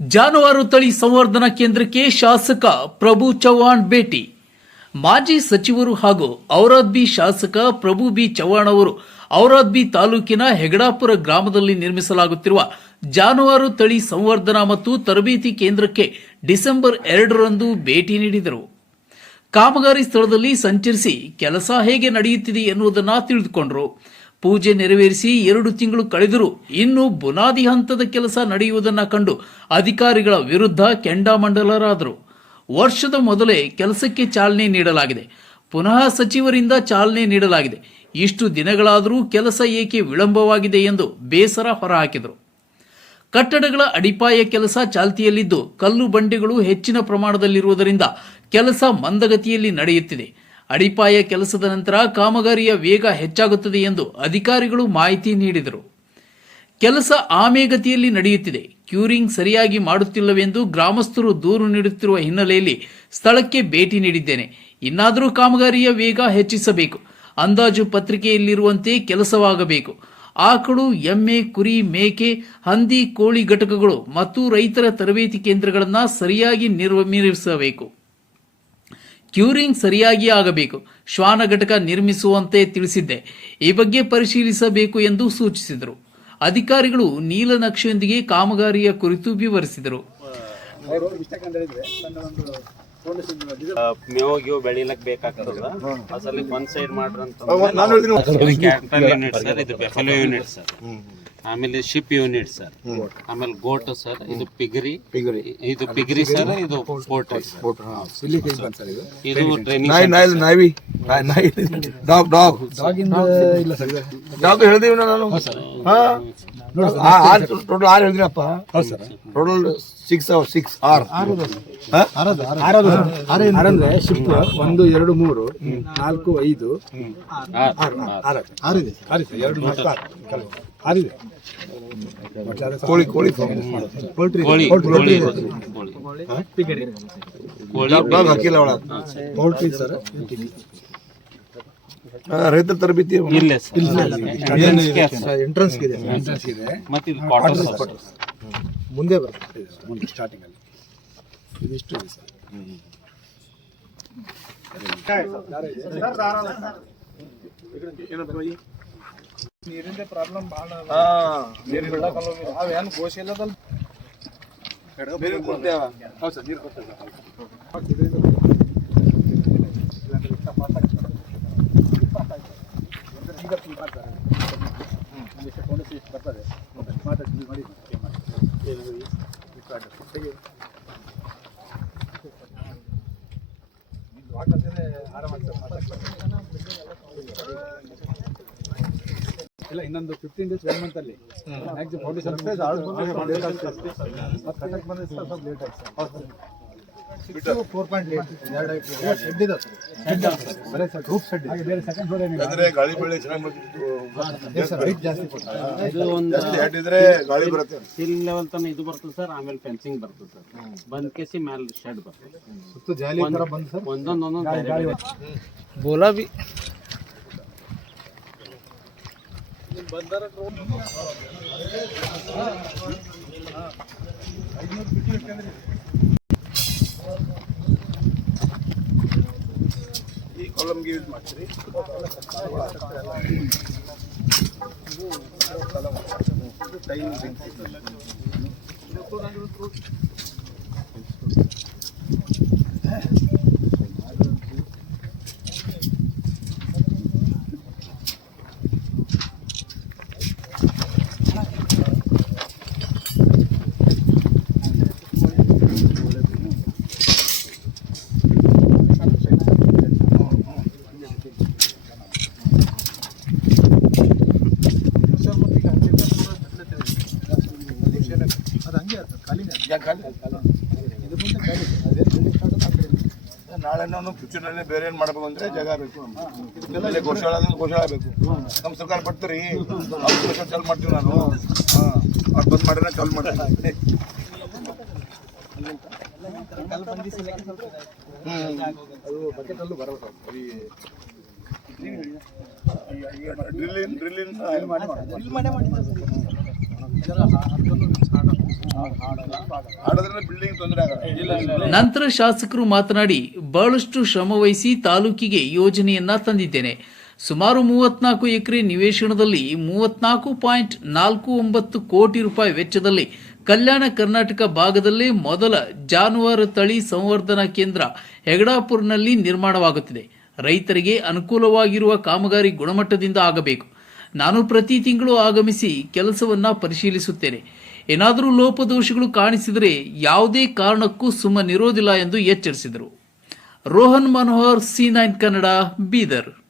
ಜಾನುವಾರು ತಳಿ ಸಂವರ್ಧನಾ ಕೇಂದ್ರಕ್ಕೆ ಶಾಸಕ ಪ್ರಭು ಚವ್ಹಾಣ್ ಭೇಟಿ. ಮಾಜಿ ಸಚಿವರು ಹಾಗೂ ಔರಾದ್ಬಿ ಶಾಸಕ ಪ್ರಭು ಬಿ ಚವ್ಹಾಣ್ ಅವರು ಔರಾದ್ಬಿ ತಾಲೂಕಿನ ಹೆಗಡಾಪುರ ಗ್ರಾಮದಲ್ಲಿ ನಿರ್ಮಿಸಲಾಗುತ್ತಿರುವ ಜಾನುವಾರು ತಳಿ ಸಂವರ್ಧನಾ ಮತ್ತು ತರಬೇತಿ ಕೇಂದ್ರಕ್ಕೆ ಡಿಸೆಂಬರ್ ಎರಡರಂದು ಭೇಟಿ ನೀಡಿದರು. ಕಾಮಗಾರಿ ಸ್ಥಳದಲ್ಲಿ ಸಂಚರಿಸಿ ಕೆಲಸ ಹೇಗೆ ನಡೆಯುತ್ತಿದೆ ಎನ್ನುವುದನ್ನು ತಿಳಿದುಕೊಂಡರು. ಪೂಜೆ ನೆರವೇರಿಸಿ ಎರಡು ತಿಂಗಳು ಕಳೆದರೂ ಇನ್ನು ಬುನಾದಿ ಹಂತದ ಕೆಲಸ ನಡೆಯುವುದನ್ನು ಕಂಡು ಅಧಿಕಾರಿಗಳ ವಿರುದ್ಧ ಕೆಂಡಾಮಂಡಲರಾದರು. ವರ್ಷದ ಮೊದಲೇ ಕೆಲಸಕ್ಕೆ ಚಾಲನೆ ನೀಡಲಾಗಿದೆ. ಪುನಃ ಸಚಿವರಿಂದ ಚಾಲನೆ ನೀಡಲಾಗಿದೆ. ಇಷ್ಟು ದಿನಗಳಾದರೂ ಕೆಲಸ ಏಕೆ ವಿಳಂಬವಾಗಿದೆ ಎಂದು ಬೇಸರ ಹೊರಹಾಕಿದರು. ಕಟ್ಟಡಗಳ ಅಡಿಪಾಯ ಕೆಲಸ ಚಾಲ್ತಿಯಲ್ಲಿದ್ದು ಕಲ್ಲು ಬಂಡೆಗಳು ಹೆಚ್ಚಿನ ಪ್ರಮಾಣದಲ್ಲಿರುವುದರಿಂದ ಕೆಲಸ ಮಂದಗತಿಯಲ್ಲಿ ನಡೆಯುತ್ತಿದೆ. ಅಡಿಪಾಯ ಕೆಲಸದ ನಂತರ ಕಾಮಗಾರಿಯ ವೇಗ ಹೆಚ್ಚಾಗುತ್ತದೆ ಎಂದು ಅಧಿಕಾರಿಗಳು ಮಾಹಿತಿ ನೀಡಿದರು. ಕೆಲಸ ಆಮೇಗತಿಯಲ್ಲಿ ನಡೆಯುತ್ತಿದೆ. ಕ್ಯೂರಿಂಗ್ ಸರಿಯಾಗಿ ಮಾಡುತ್ತಿಲ್ಲವೆಂದು ಗ್ರಾಮಸ್ಥರು ದೂರು ನೀಡುತ್ತಿರುವ ಹಿನ್ನೆಲೆಯಲ್ಲಿ ಸ್ಥಳಕ್ಕೆ ಭೇಟಿ ನೀಡಿದ್ದೇನೆ. ಇನ್ನಾದರೂ ಕಾಮಗಾರಿಯ ವೇಗ ಹೆಚ್ಚಿಸಬೇಕು. ಅಂದಾಜು ಪತ್ರಿಕೆಯಲ್ಲಿರುವಂತೆ ಕೆಲಸವಾಗಬೇಕು. ಆಕಳು, ಎಮ್ಮೆ, ಕುರಿ, ಮೇಕೆ, ಹಂದಿ, ಕೋಳಿ ಘಟಕಗಳು ಮತ್ತು ರೈತರ ತರಬೇತಿ ಕೇಂದ್ರಗಳನ್ನು ಸರಿಯಾಗಿ ನಿರ್ವಹಿಸಬೇಕು ಕ್ಯೂರಿಂಗ್ ಸರಿಯಾಗಿ ಆಗಬೇಕು. ಶ್ವಾನ ಘಟಕ ನಿರ್ಮಿಸುವಂತೆ ತಿಳಿಸಿದ್ದೆ. ಈ ಬಗ್ಗೆ ಪರಿಶೀಲಿಸಬೇಕು ಎಂದು ಸೂಚಿಸಿದರು. ಅಧಿಕಾರಿಗಳು ನೀಲನಕ್ಷೆಯೊಂದಿಗೆ ಕಾಮಗಾರಿಯ ಕುರಿತು ವಿವರಿಸಿದರು. ಮೇವು ಗೀವು ಬೆಳಿಲಕ್ ಬೇಕಾಗ್ತದ? ಅಸಲಿಗೆ ಒಂದ್ ಸೈಡ್ ಮಾಡ್ರಂತ ನಾನು ಹೇಳ್ತೀನಿ. ಸರ್ ಇದು ಬೆಫೆಲೋ ಯೂನಿಟ್ ಸರ್ ಆಮೇಲೆ ಶಿಪ್ ಯೂನಿಟ್ ಸರ್ ಆಮೇಲೆ ಗೋಟ್ ಸರ್ ಇದು ಪಿಗರಿ ಪಿಗರಿ. ಇದು ಪಿಗರಿ ಸರ್ ಇದು ಫೋರ್ಟ್ ಇದು ಇದು ಟ್ರೈನಿಂಗ್ ನಾಯಿ ನಾಯಿ ಡಾಗ್ ಡಾಗ್ ಡಾಗಿಂದ ಇಲ್ಲ ಸರ್ ಡಾಗ್ ಹೇಳಿದೀವಿ ನಾನು ಹಾ ಟೋಟಲ್ ಆರು ಹೇಳಿದ್ರಪ್ಪ ಹೌದು ಸರ್ ಟೋಟಲ್ ಸಿಕ್ಸ್ ಸಿಕ್ಸ್ ಆರ್. ಆರದು ಆರದು ಆರಂದ್ರೆ ಶಿಫ್ಟ್ ಒಂದು ಎರಡು ಮೂರು ನಾಲ್ಕು ಐದು. ಆರು. ಆರು ಆರಿದೆ ಆರಿದೆ ಎರಡು ನಾಲ್ಕು ಆರು. ಕೆಲವು ಆರಿದೆ ಕೋಳಿ ಕೋಳಿ ಪೋಲ್ಟ್ರಿ ಹಾಕಿಲ್ಲ ಪೋಲ್ಟ್ರಿ ಸರ್. ರೈತರ ತರಬೇತಿ ಇಲ್ಲ ಇದೆ ಎಂಟ್ರೆನ್ಸ್ ಇದೆ. ಮುಂದೆ ಬರ್ತೀವಿ ಸ್ಟಾರ್ಟಿಂಗಲ್ಲಿ ಮುಂದೆ ಸ್ಟಾರ್ಟಿಂಗ್ ಅಲ್ಲಿ. ಇದಿಷ್ಟು ಇದೆ ಸರ್. ನೀರಿಂದ ಪ್ರಾಬ್ಲಮ್ ಭಾಳ ಅವೇನು ಬೇರೆ ಇಲ್ಲದಲ್ಲ ಹೌದು ಸರ್ ನೀರು ಕೊಡ್ತೇವೆ ಇದರಿಂದ ಇಲ್ಲಾಂದ್ರೆ ಇಷ್ಟ ಮಾತಾಡ್ತಾರೆ. ಈಗ ತುಂಬ ಮಾಡ್ತಾರೆ. ಒಂದಿಷ್ಟು ಫೌಂಡೇಶನ್ ಇಷ್ಟು ಬರ್ತದೆ ಮಾತಾಡಿ ನೀವು ಮಾಡಿ ಏನ್ ಮಾಡಿ. ಏನಾದ್ರು ಈ- ಈ ಪ್ರಾಡಕ್ಟ್ ತೆಗಿ. ಇದು ಹಾಕಂದ್ರೆ ಆರಾಮಾಗಿ ಸರ್ ಮಾತಾಡ್ತಾರೆ. ಇಲ್ಲ ಇನ್ನೊಂದು ಫಿಫ್ಟೀನ್ ಡೇಸ್ ಒನ್ ಮಂತ್ ಅಲ್ಲಿ ಮ್ಯಾಕ್ಸಿಮಮ್ ಫೌಂಡೇಶನ್ ಲೇಟ್ ಆಗ್ತದೆ ಅಂದ್ರೆ ಗಾಳಿ ಬೆಳೆ ಚೆನ್ನಾಗಿ ಬರ್ತಿತ್ತು. ಸರ್ ಹೈಟ್ ಜಾಸ್ತಿ ಕೊಡ್ತಾರೆ. ಇದು ಒಂದು ಜಾಸ್ತಿ ಹೆಡ್ ಇದ್ರೆ ಗಾಳಿ ಬರುತ್ತೆ. ಲೆವೆಲ್ ತನಕ ಇದು ಬರ್ತದೆ ಸರ್ ಆಮೇಲೆ ಫೆನ್ಸಿಂಗ್ ಬರ್ತದೆ ಸರ್ ಬಂದ್ ಕೇಸಿ ಮೇಲೆ ಶೆಡ್ ಬರ್ತದೆ. ಸುತ್ತ ಜಾಲಿ ಬಂದು ಸರ್ ಒಂದೊಂದು ಗಾಳಿ ಬೇರೆ. ಬೋಲಾ ಬಿ ಕಾಲಮ್ಗೆ ಯೂಸ್ ಮಾಡ್ತೀರಿ ಅದು ನಾಳೆ ನಾನು ಫ್ಯೂಚರ್ನಲ್ಲಿ ಬೇರೆ ಏನು ಮಾಡಬೇಕು ಅಂದರೆ ಜಾಗ ಬೇಕು ಅಲ್ಲಿ ಘೋಷಣೆ ಅಂದ್ರೆ ಘೋಷಣೆ ಬೇಕು ನಮ್ಮ ಸರ್ಕಾರ ಬರ್ತೀರಿ ಅವ್ರು ಚಾಲು ಮಾಡ್ತೀವಿ ನಾನು ಅವ್ರು ಬಂದ್ ಮಾಡಿದ್ರೆ ಚಾಲು ಮಾಡ್ತೀನಿ ಅದು ಬಕೆಟಲ್ಲೂ ಬರಬೇಕು ಬರೀ ಡ್ರಿಲ್ಲಿನ್ ಡ್ರಿಲ್ಲಿನ್ ಮಾಡಿ ಮಾಡೋದು. ನಂತರ ಶಾಸಕರು ಮಾತನಾಡಿ ಬಹಳಷ್ಟು ಶ್ರಮವಹಿಸಿ ತಾಲೂಕಿಗೆ ಯೋಜನೆಯನ್ನ ತಂದಿದ್ದೇನೆ. ಸುಮಾರು ಮೂವತ್ನಾಲ್ಕು ಎಕರೆ ನಿವೇಶನದಲ್ಲಿ ಮೂವತ್ನಾಲ್ಕು ಪಾಯಿಂಟ್ ನಾಲ್ಕು ಒಂಬತ್ತು ಕೋಟಿ ರೂಪಾಯಿ ವೆಚ್ಚದಲ್ಲಿ ಕಲ್ಯಾಣ ಕರ್ನಾಟಕ ಭಾಗದಲ್ಲೇ ಮೊದಲ ಜಾನುವಾರು ತಳಿ ಸಂವರ್ಧನಾ ಕೇಂದ್ರ ಹೆಗಡಾಪುರ್ನಲ್ಲಿ ನಿರ್ಮಾಣವಾಗುತ್ತಿದೆ. ರೈತರಿಗೆ ಅನುಕೂಲವಾಗಿರುವ ಕಾಮಗಾರಿ ಗುಣಮಟ್ಟದಿಂದ ಆಗಬೇಕು. ನಾನು ಪ್ರತಿ ತಿಂಗಳು ಆಗಮಿಸಿ ಕೆಲಸವನ್ನು ಪರಿಶೀಲಿಸುತ್ತೇನೆ. ಏನಾದರೂ ಲೋಪದೋಷಗಳು ಕಾಣಿಸಿದರೆ ಯಾವುದೇ ಕಾರಣಕ್ಕೂ ಸುಮ್ಮನಿರೋದಿಲ್ಲ ಎಂದು ಎಚ್ಚರಿಸಿದರು. Rohan Manohar, C nine Kannada, Bidar.